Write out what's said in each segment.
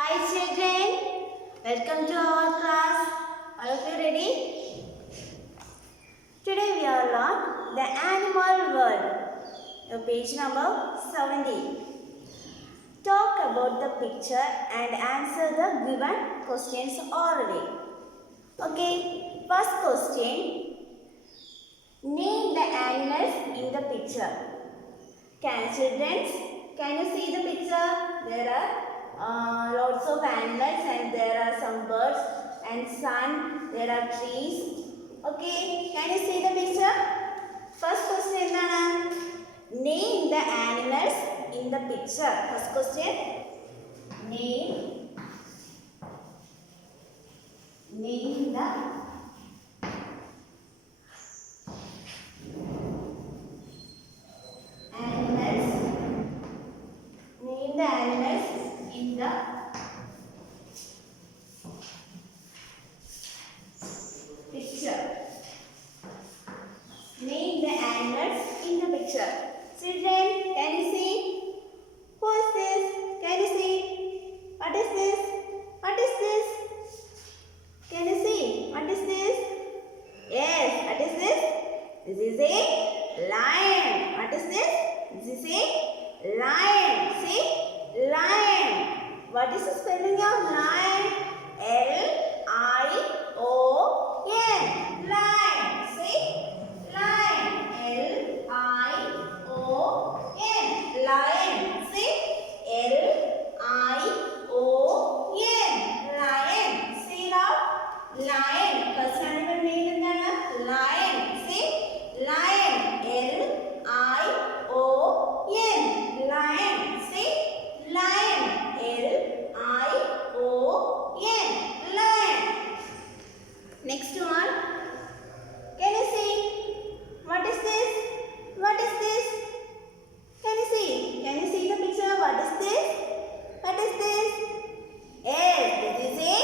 Hi children, welcome to our class. Are you ready? Today we are on the animal world. Page number 70. Talk about the picture and answer the given questions orally. Okay, first question. Name the animals in the picture. Can you see the picture? There are lots of animals and there are some birds and sun. There are trees. Okay, can you see the picture? First question is name the animals in the picture. First question. Name the animals in the picture. Name the animals in the picture. Children, can you see? Who is this? Can you see? What is this? What is this? Can you see? What is this? Yes, what is this? This is a lion. What is this? This is a lion. See? Lion. What is the spelling of lion? Lion. Lion. See? Lion. Lion. Lion. See? Lion. See now? Lion. First animal name is lion. See? Lion. Lion. See? Lion. Lion. Next one. Can you see? What is this? What is this? Can you see? Can you see the picture? What is this? What is this? Yes, this is a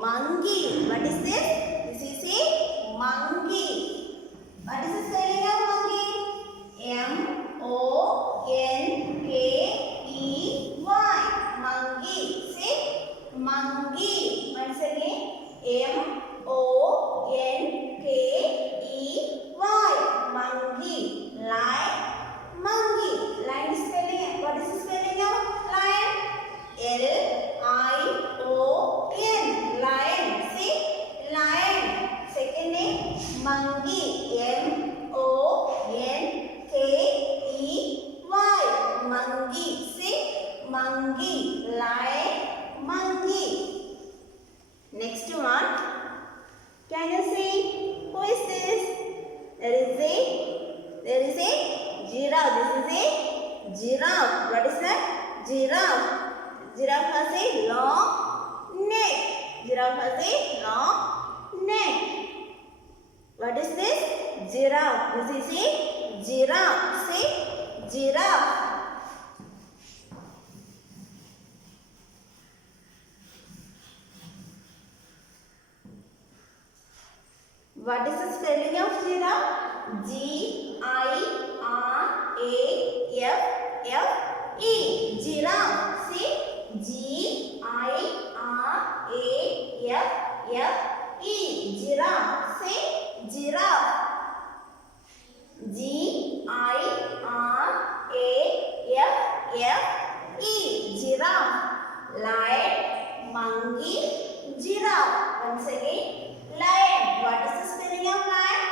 monkey. What is this? This is a monkey. What is the spelling of monkey? M-O-N-K-E-Y. Monkey. See? Monkey. Once again. M-O-N-K-E-Y. Monkey. Monkey. Lion spelling. What is the spelling of lion? L-I-O-N. Lion. See? Lion. Second name. Monkey. M-O-N-K-E-Y. Monkey. See? Monkey. Lion. Monkey. Next one. Can you see? Who is this? There is a giraffe. This is a giraffe. What is that? Giraffe. Giraffe has a long neck. Giraffe has a long neck. What is this? Giraffe. This is a giraffe. See? Giraffe. What is the spelling of giraffe? G-I-R-A-F-F-E. Giraffe. See? G-I-R-A-F-F-E. Giraffe. See? Giraffe. G-I-R-A-F-F-E. Giraffe. Lion, monkey, giraffe. Once again. Lion. What is the spelling of lion?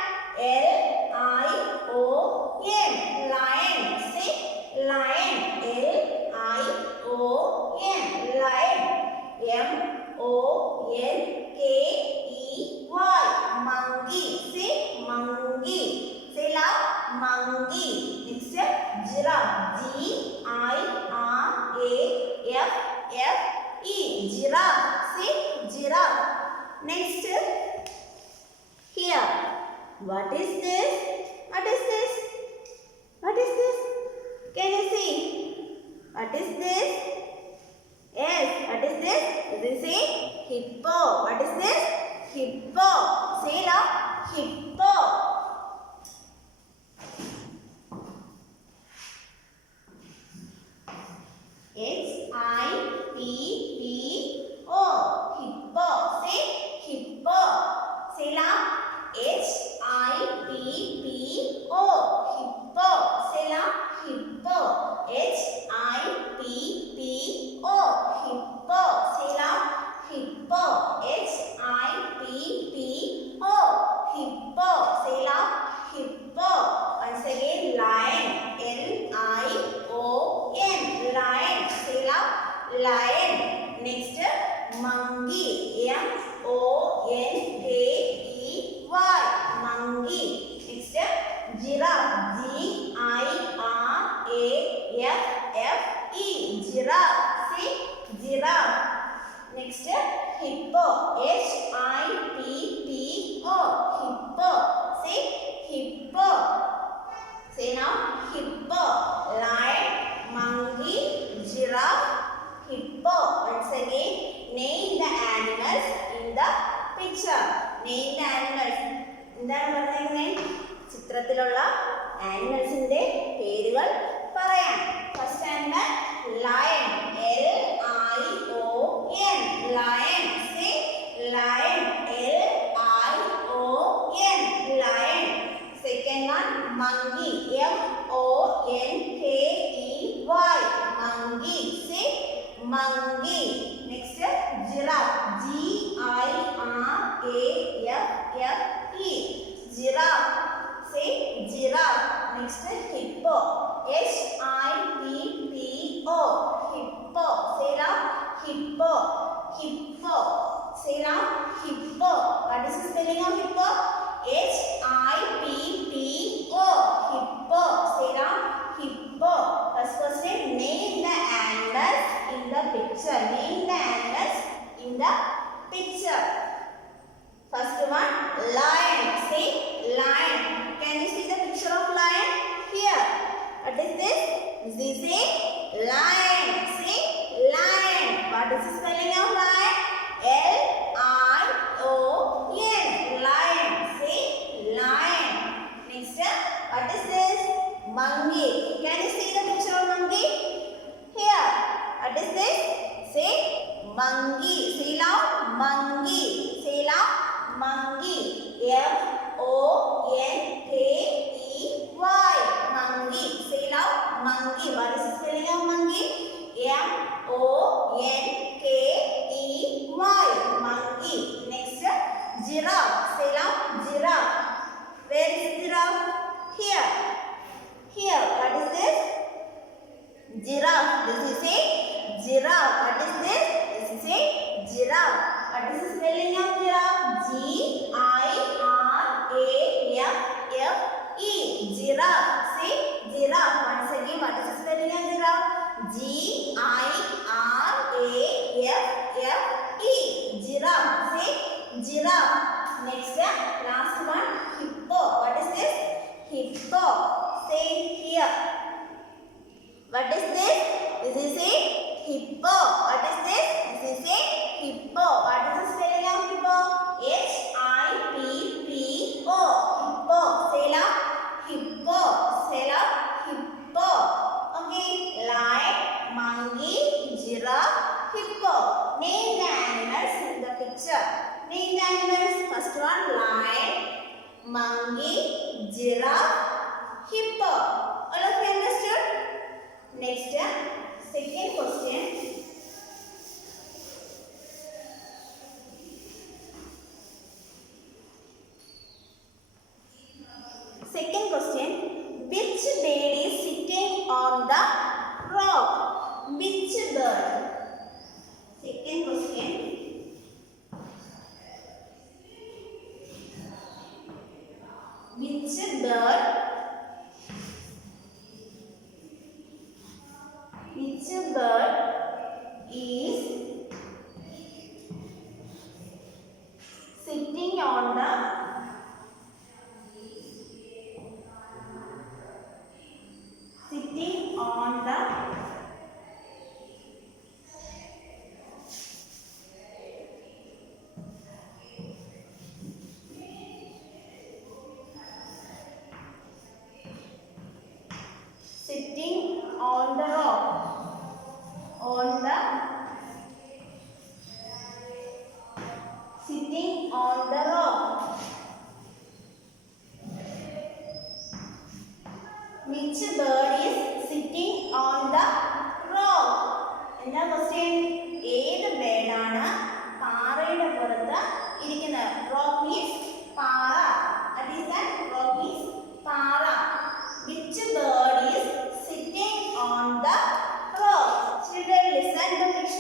L-I-O-N. Lion. See? Lion. L-I-O-N. Lion. M-O-N-K-E-Y. Monkey. See? Monkey. Say loud. Monkey. Next giraffe. G-I-R-A-F-F-E. Giraffe. See? Giraffe. Next. Here. What is this? What is this? What is this? Can you see? What is this? Yes. What is this? This is a hippo. What is this? Hippo. Say loud. Hippo. H-I-P-P lion. Next, monkey. M-O-N-K-E-Y. Monkey. Next, giraffe. G-I-R-A-F-F-E. Giraffe. See, giraffe. Next, hippo. H-I-P-P-O. Hippo. See, hippo. Say now, hippo. Lion, monkey, giraffe, hippo. Once again, name the animals in the picture. Name the animals. എന്താണ് പറഞ്ഞിരിക്കുന്നത്? ചിത്രത്തിലുള്ള ആനിമൽസിന്റെ പേരുകൾ പറയാം. First animal lion. L-I-O-N. Lion. Say lion. L-I-O-N. Lion. Second one, monkey. M-O-N-K-E-Y. Monkey. Say monkey. Next, giraffe. G-I-R-A-F-F-E. Giraffe. Say giraffe. Next, hippo. H-I-P-P-O. Hippo. Say now, hippo. Hippo. Say now, hippo. What is the spelling of hippo? H-I-P-P-O. Hippo. Say now, hippo. First question, name the animals in the picture. Name the animals in the picture. First one, lion. Say lion. Can you see the picture of lion? Here. What is this? This is a lion. Say lion. What is the spelling of lion? L-I-O-N. Lion. Say lion. Next, what is this? Monkey. Can you see the picture of monkey? Here. What is this? Say monkey. Say loud, monkey. Say loud, monkey. M-O-N-K-E-Y. Monkey. Say loud, monkey. What is the spelling of monkey? M-O-N-K-E-Y. Monkey. Next, giraffe. Say loud, giraffe. Where is giraffe? Here. Here. What is this? Giraffe. This is a giraffe. What is this? This is a giraffe. What is the spelling of giraffe? G-I-R-A-F-F-E. Giraffe. Say giraffe. Once again, what is the spelling of giraffe? G-I-R-A-F-F-E. Giraffe. Say giraffe. Next, last one, hippo. What is this? Hippo. Say here. What is this? This is a hippo. What is this? This is a hippo. What is the spelling of hippo? H-I-P-P-O. Hippo. Say loud, hippo. Say loud, hippo. Okay. Lion, monkey, giraffe, hippo. Name the animals in the picture. Name the animals. First one, lion, monkey, giraffe, hippo. All of you understood? Next, second question. Second question. Which bird is sitting on the rock? Which bird? Second question. Which bird? Which bird is sitting on the Which bird is sitting on the rock? എന്താ question? ഏത് ബേഡാണ് പാറയുടെ പുറത്ത് ഇരിക്കുന്നത്? Rock means പാറ. That is that rock means പാറ. Which bird is sitting on the rock? Children, listen to the picture.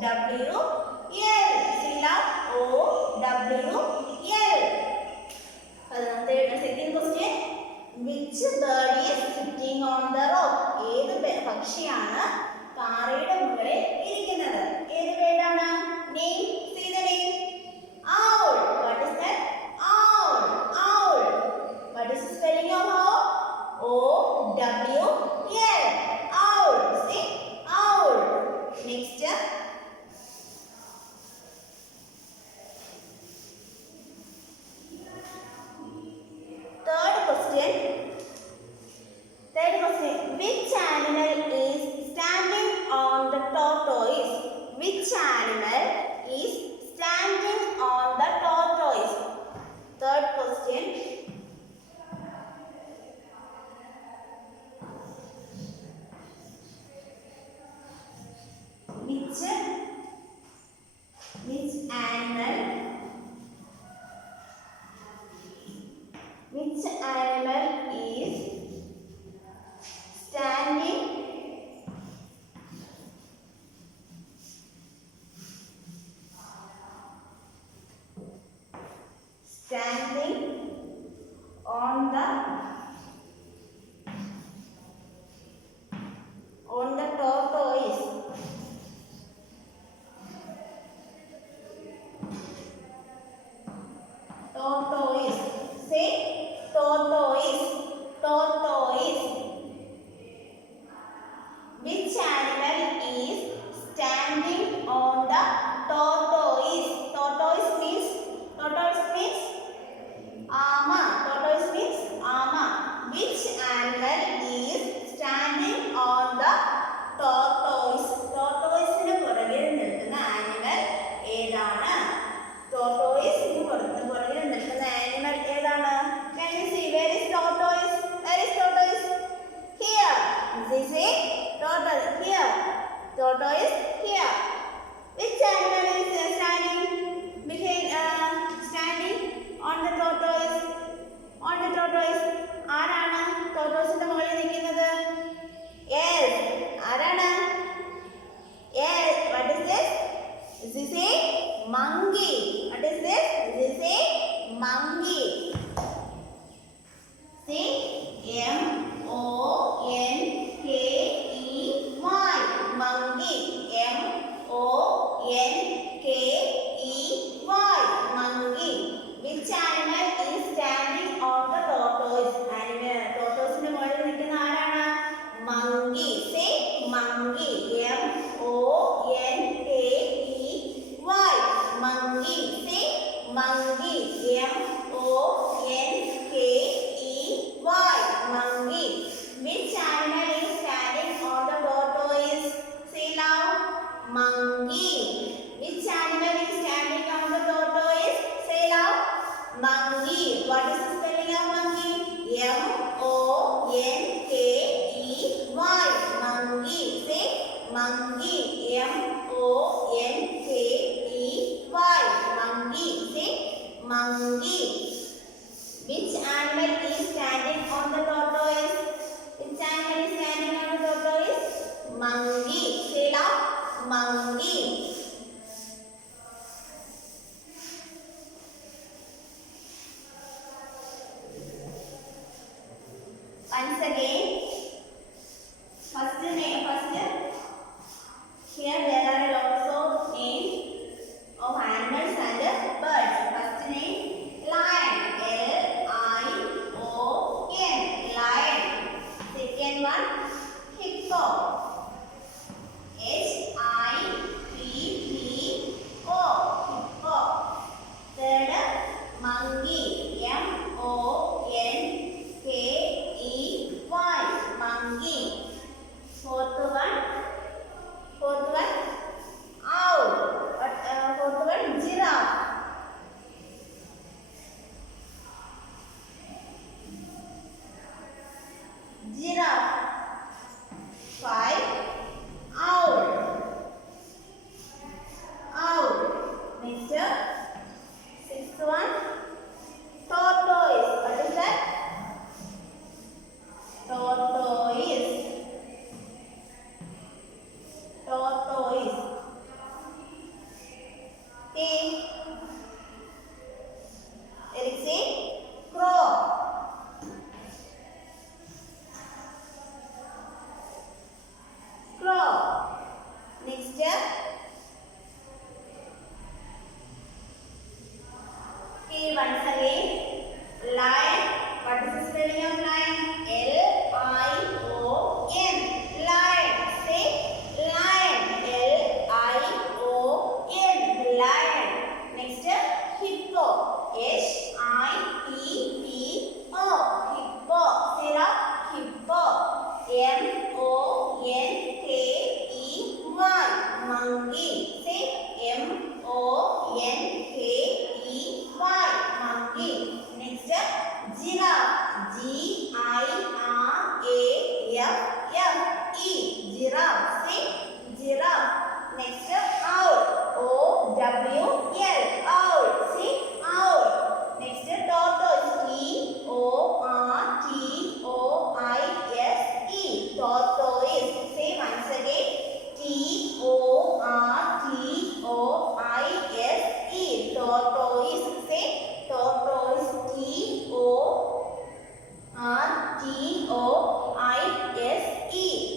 W L. Fill up O W L. Second question. Which bird is sitting on the rock? ഏത് പക്ഷിയാണ് പാറയുടെ മുകളിൽ ഇരിക്കുന്നത്? ഏത് bird-ആണ്? Name. See the name. Owl. What is that? Owl. Owl. What is the spelling of owl? O W L. Owl. See? Owl. Next. Third question. Which animal is standing on the tortoise? Which animal is standing on the tortoise? Third question. Which animal is standing on the tortoise? Tortoise. Say tortoise. Tortoise. Which animal is standing on the tortoise? Tortoise means ama. Tortoise means ama. Which animal is standing on the tortoise? Tortoise-ന് പുറകിൽ നിൽക്കുന്ന animal ഏതാണ്? Tortoise-ന് പുറകിൽ നിൽക്കുന്ന animal ഏതാണ്? Can you see where is tortoise? Where is tortoise? Here. This is tortoise. Here. Tortoise here. Which animal is standing on the tortoise? On the tortoise. ആരാണ് tortoise-ന്റെ മുകളിൽ നിൽക്കുന്നത്? Yes. ആരാണ്? Yes. What is this? This is a monkey. What is this? This is a monkey. See? M-O-N-K-E-Y. Monkey. M-O-N-K-E-Y. Monkey. Which animal is standing on the tortoise? Tortoise-ന്റെ മുകളിൽ നിൽക്കുന്ന ആരാണ്? Monkey. Say monkey. M-O-N-K-E-Y. Monkey. Say monkey. M-O-N-K-E-Y. Monkey. Which animal is standing on the tortoise? Say loud. Monkey. Which animal is standing on the tortoise? Say loud. Monkey. What is the spelling of monkey? M-O-N-K-E-Y. Monkey. Say monkey. M-O-N-K-E-Y. Monkey. Say monkey. Which animal is standing on the tortoise? Which animal is standing on the tortoise? Monkey. Say loud. Monkey. Once again, first here there are lots of names of animals and birds. First name lion. L-I-O-N. Lion. Second one hippo. H-I-P-P-O. monkey. Say M-O-N-K-E-Y. Monkey. Next, giraffe. G-I-R-A-F-F-E. Giraffe. Say giraffe. Next, owl. O-W-L. Owl. See owl. Next, tortoise. T-O-R-T-O-I-S-E. Tortoise. Say once again. T-O-R-T-O-I-S-E. Tortoise. Say tortoise. T-O-R-T-O-I-S-E.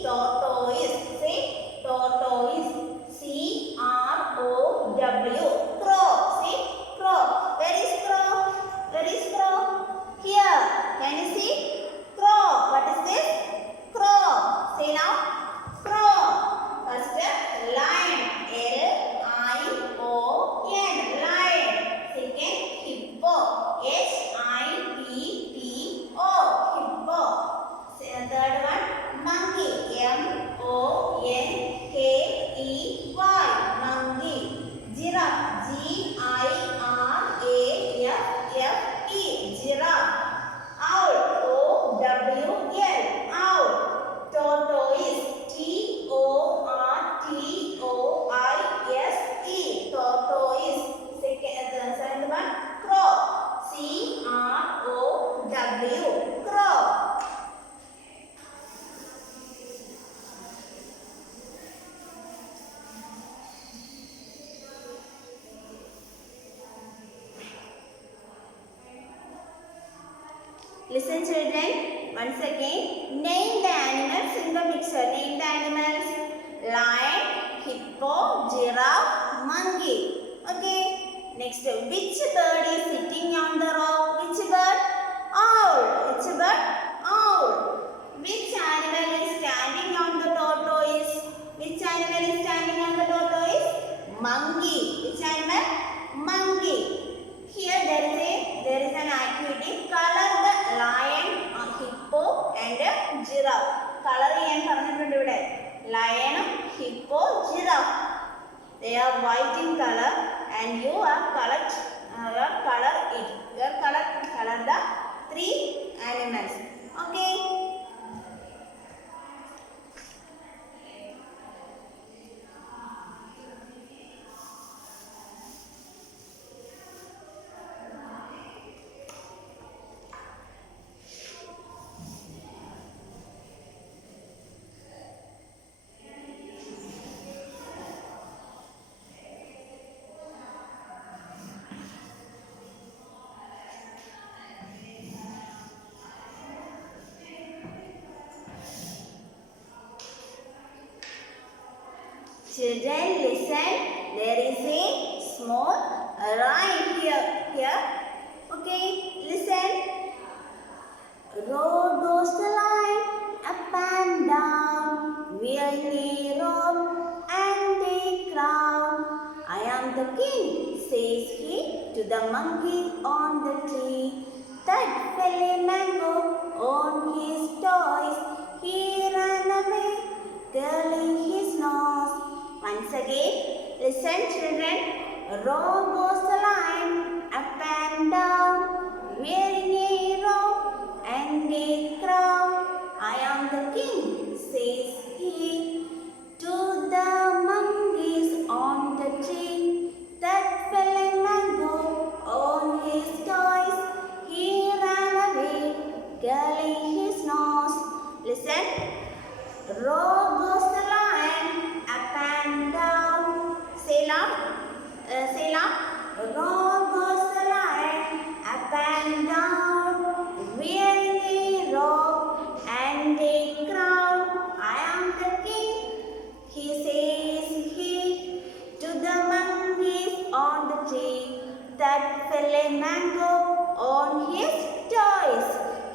Tortoise. Say tortoise. C-R-O-W. Crow. Say crow. Where is crow? Where is crow? Here. Can you see? Crow. What is this? Crow. Say now. Crow. First, lion. L-I-O-N. Lion. Second, hippo. H-I-P-P-O. Hippo. Third one, monkey. M-O-N-K-E-Y. Monkey. Giraffe. G-I-R-A-F-F-E. Giraffe. Owl. O-W-L. Owl. Tortoise. T-O-R-T-O-I-S-E. Tortoise. Second one, crow. C-R-O-W. Crow. Listen children, once again, name the animals in the picture. Name the animals. Lion, hippo, giraffe, monkey. Okay. Next, which bird is sitting on the rock? Which bird? Owl. Which bird? Owl. Which animal is standing on the tortoise? Which animal is standing on the tortoise? Monkey. Which animal? Monkey. Here there is an activity. Color the lion, hippo and giraffe. Color ചെയ്യാൻ പറഞ്ഞിട്ടുണ്ട് ഇവിടെ. Lion, hippo, giraffe. They are white in color and you are color it. You are color the three animals. Okay. Children, listen. There is a small rhyme here. Okay, listen. Road goes the line up and down, weary road and the crown. I am the king, says he to the monkey on the tree. That fell a mango on his toys. He ran away, curling his nose. Once again, listen children. Road goes the line up and down, wearing a robe and a crown. I am the king, says he to the monkeys on the tree. That fell a mango on his toys. He ran away, curling his nose. Listen. Road goes the line up and down. Say loud. Say loud. Road goes the line up and down, wearing a robe and a crown. I am the king, he says he to the monkeys on the tree. That fell a mango on his toys.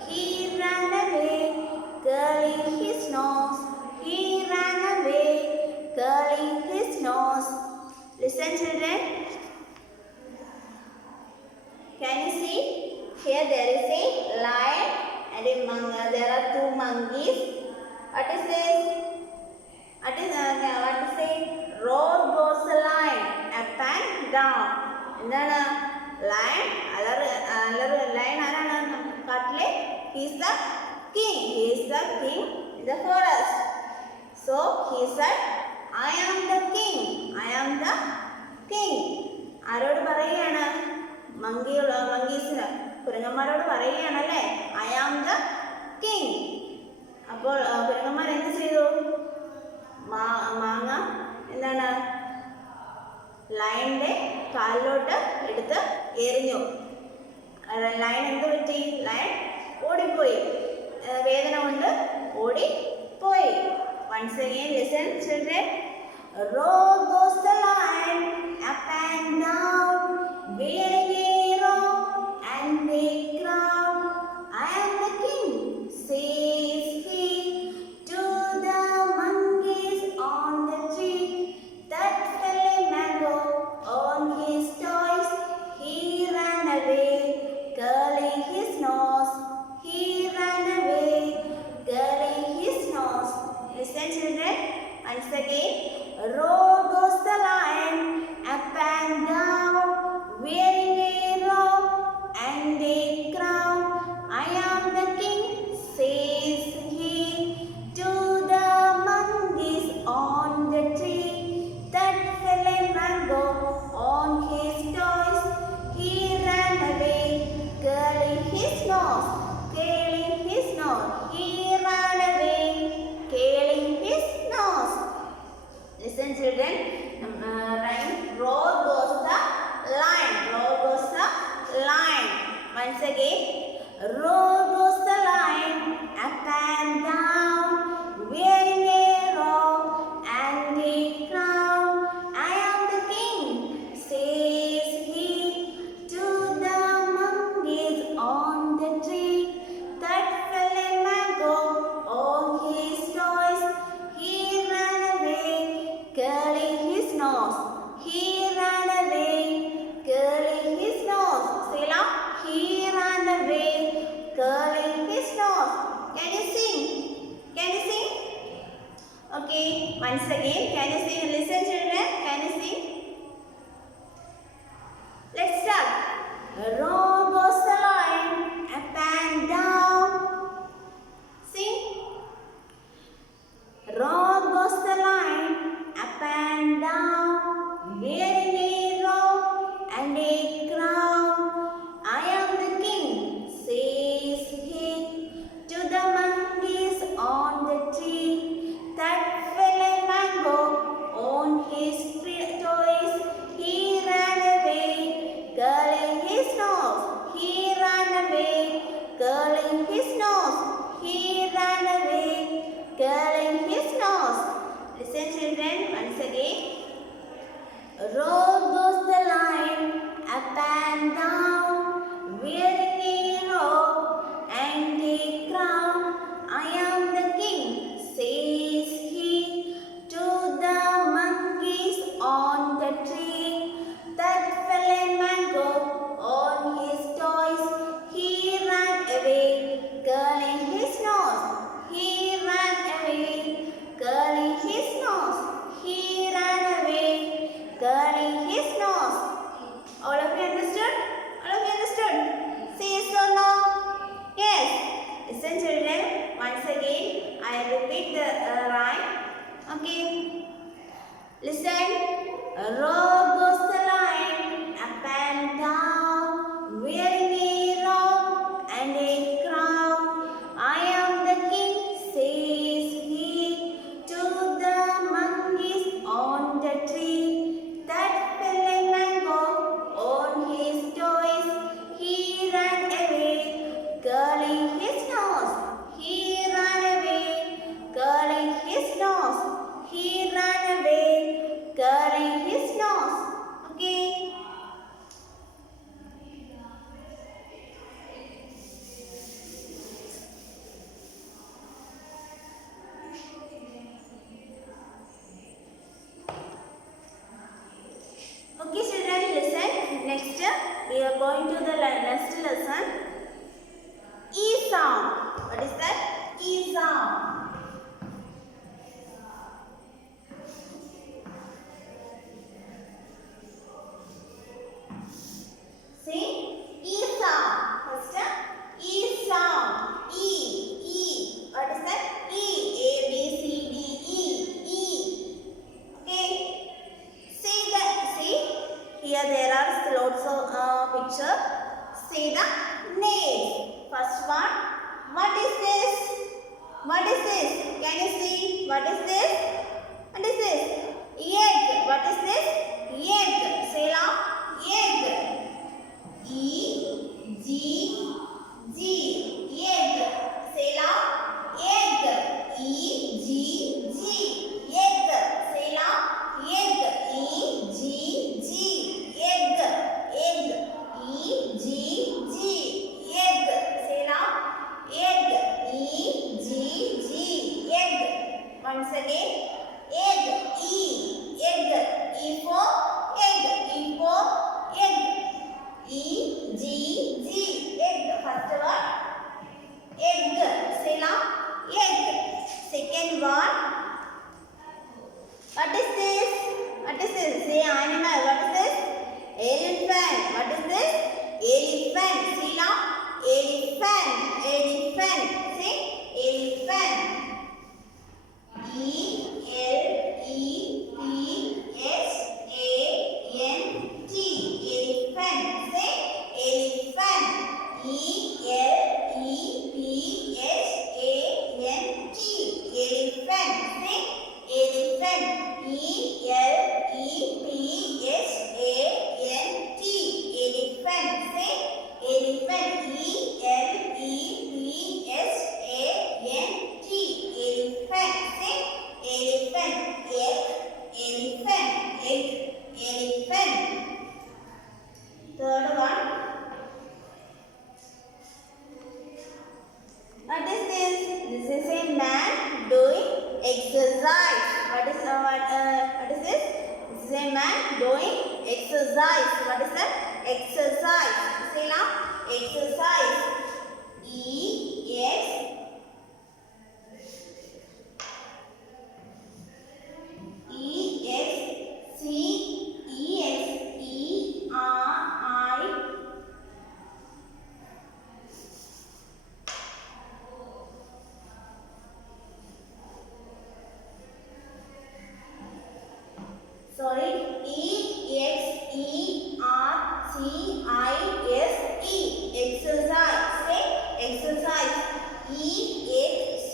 He ran away, curling his nose. He ran away, curling his nose. Listen children. Can you see? Here there is a lion and a monkey. There are two monkeys. What is this? What is it? Road എന്താണ്? Lion lion ആരാണ് കാട്ടിലെ? He is the king. He is the king in the forest. So he said, I am the king. I am the king. ആരോട് പറയുകയാണ്? മങ്കീസിന്, കുരങ്ങന്മാരോട് പറയുകയാണല്ലേ, I am the king. അപ്പോൾ കുരങ്ങന്മാർ എന്ത് ചെയ്തു? മാങ്ങ എന്താണ് ലയണിന്റെ കാലിലോട്ട് എടുത്ത് എറിഞ്ഞു. ലയൺ എന്ത് പറ്റി? ലയൺ ഓടിപ്പോയി, വേദന കൊണ്ട് ഓടിപ്പോയി. Once again listen children. Row goes the lion up and down, wearing a robe and a crown. I am the king, says he to the monkeys on the tree that fell a mango on his toys. He ran away, curling his nose. He ran away, curling his nose. Listen children, once again. Row goes the lion up and down, wearing a robe and a crown. I am the king, says he to the monkeys on the tree that fell a mango on his toys. He ran away, curling his nose, curling his nose. He ran away, curling his nose. Listen children, rhyme. Row goes the lion. Row goes the lion. Once again. Row goes the lion up and down, wearing a robe and a crown. I am the king, says he to the monkeys on the tree that fell a mango on his toys. He ran away, curling his nose. He ran away, curling his nose. Say loud. He ran away, curling his nose. Can you sing? Can you sing? Okay. Once again, can you sing? Listen, children. Can you sing? Let's start. Row goes the lion up and down. Sing. Row goes the lion up and down, wearing a robe and a crown. I am the king, says he to the monkeys on the tree that fell a mango on his toys. He ran away, curling his nose. He ran away, curling his nose. He ran away, curling his nose. Listen children, once again. Row goes the lion up and down, wearing a robe and a crown. I am the king, says he to the monkeys on the tree that fell a mango on his toys. He ran away, curling his nose. He ran away, curling his nose. He ran away, curling his nose. All of you understood? All of you understood? Say yes or no? Yes. Listen children, once again I repeat the rhyme. Okay. Listen. Row goes the lion up and down, wearing a robe and a crown. I am the king, says he to the monkeys on the tree that fell a mango on his toys. He ran away, curling his nose. He ran away, curling his nose. He ran away, curling his nose. also picture. See the nails. First one. What is this? What is this? Can you see? What is this? What is this? Egg. What is this? Egg. Say loud. Egg. E G G. Egg. Say loud. Egg. E G G. Egg. Say loud. Egg. E G G. Egg. Egg. E G G. Egg. Say loud. Egg. E G G. Egg. Once again. Egg. E. Egg. E for egg. E for egg. E G G. Egg. First one. Egg. Say loud. Egg. Second one. What is this? What is this? Say animal. What is this? Elephant. What is this? Elephant. See now. Elephant. Elephant. Say elephant. E L E P H A N T. Elephant. Say elephant. E L E P H A N T. Elephant. Say elephant. E L E P H A N T. Elephant. Say elephant. E L E P H A N T. Elephant. Say elephant. Egg. Elephant. Egg. Elephant. Third one. What is this? This is a man doing exercise. What is this? This is a man doing exercise. What is that? Exercise. Say now. Exercise. E X E X C E X E R I sorry, E-X-E-R-C-I-S-E. Exercise. Say exercise. E-X-E-R-C-I-S-E.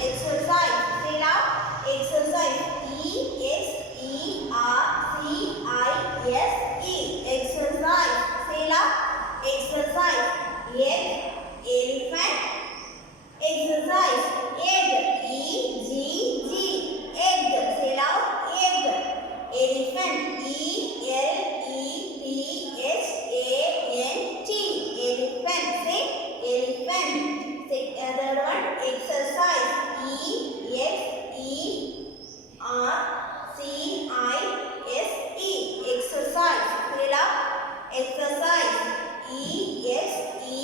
Exercise. Say loud. Exercise. E-X-E-R-C-I-S-E. Exercise. Say loud. Exercise. Egg. Elephant. Exercise. Egg. E-G-G. Egg. Say loud. Egg. Elephant. E-L-E-P-H-A-N-T. Elephant. Say elephant. Say other one. Exercise. E-X-E-R-C-I-S-E. Exercise. Say loud. Exercise. E-X-E-R-C-I-S-E.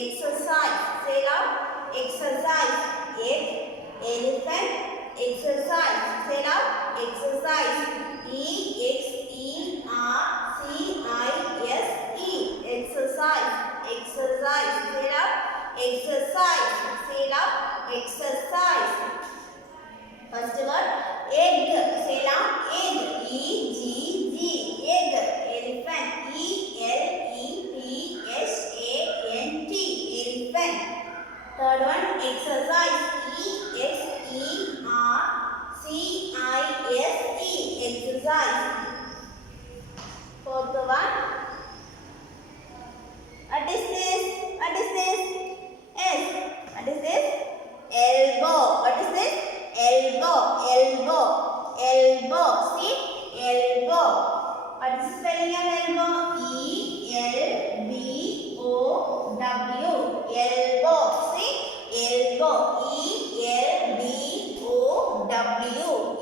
Exercise. Say loud. Exercise. Egg. Elephant. Exercise. Say loud. Exercise. E-X-E-R-C-I-S-E. Exercise. Exercise. Say loud. Exercise. Say loud. Exercise. First word. Egg. Say loud. Egg. E-G-G. Egg. Elephant. E-L-E-P-H-A-N-T. Elephant. Third one. Exercise. E-X-E-R-C-I-S-E. Exercise. Fourth one. What is this? What is this? S. What is this? Elbow. What is this? Elbow. Elbow. Elbow. See? Elbow. What is the spelling of elbow? E-L-B-O-W. Elbow. See? Elbow. E-L-B-O-W.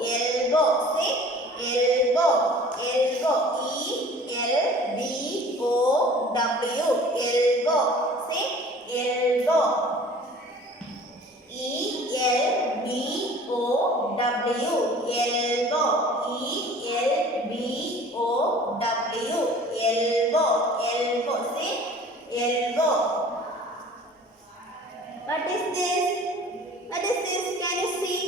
Elbow. See? Elbow. Elbow. E-L-B-O-W. Elbow. See? Elbow. E-L-B-O-W. Elbow. E-L-B-O-W. Elbow. Elbow. See? Elbow. What is this? What is this? Can you see?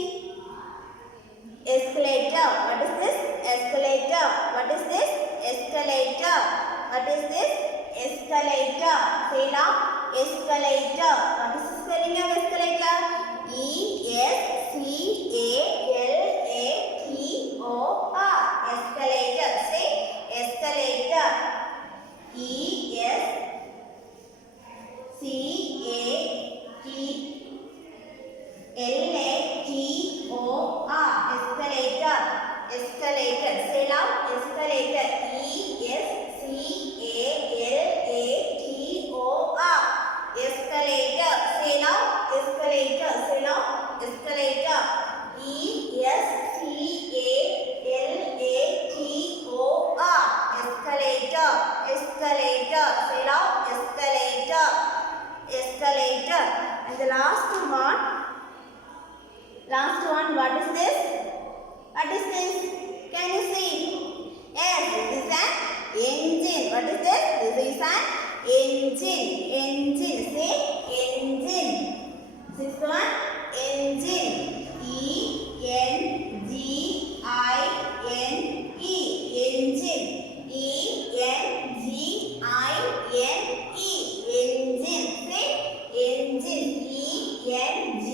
escalator. Say now, escalator. What is the spelling of escalator? E-S-C-A-L-A-T-O-R. Escalator. Say escalator. E-S-C-A-L-A-T-O-R. Escalator. Escalator. Say loud. Escalator. E-S-C-A-L-A-T-O-R. Escalator. Say loud. Escalator. Say loud. Escalator. E-S-C-A-L-A-T-O-R. Escalator. Escalator. Say loud. Escalator. Escalator. And the last one. Last one. What is this? What is this? Can you see? Yes, this is an engine. What is this? This is an engine. Engine. Say engine. Sixth one. Engine. E-N-G-I-N-E. Engine. E-N-G-I-N-E. Engine. Say engine. E-N-G-I-N-E.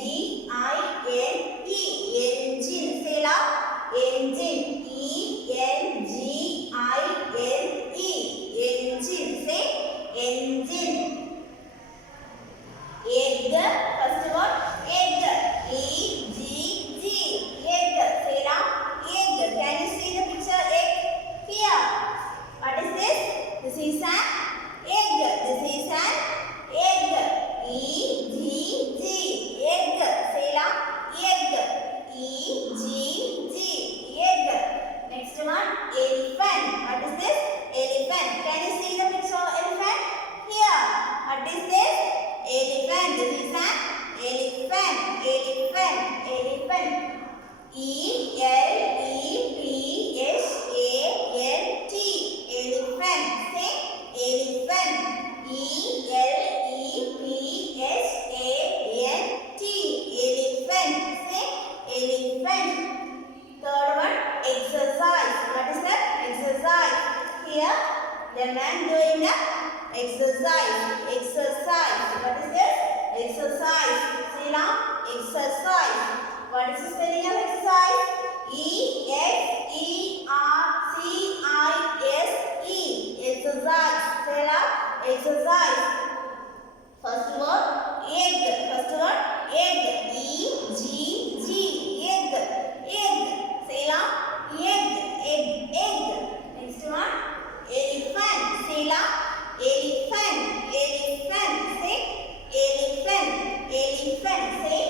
Engine. Say loud. Engine. E-N-G-I-N-E. Engine. Say engine. Egg. First word. Egg. E-G-G. Egg. Say loud. Egg. Can you see the picture egg? Here. What is this? This is an egg. This is an egg. E-G-G. Egg. Say loud. Egg. E-G-G. Egg. Next one. Elephant. What is this? Elephant. Can you see the picture of elephant? Here. What is this? Elephant. This is an elephant. Elephant. Elephant. E-L-E-P-H-A-N-T. Elephant. Say elephant. E-L-E-P-H-A-N-T. Elephant. Say elephant. Third one, exercise. What is that? Exercise. Here, the man doing the exercise. Exercise. What is this? Exercise. See now, exercise. What is the spelling of exercise? E-X-E-R-C-I-S-E. Exercise. Say now, exercise. First word, egg. First word, egg. E-G-G. Egg. Egg. Say now, egg. Egg. Egg. Next one, elephant. Say now, elephant. Elephant. Say elephant. Elephant. Say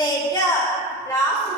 escalator. Last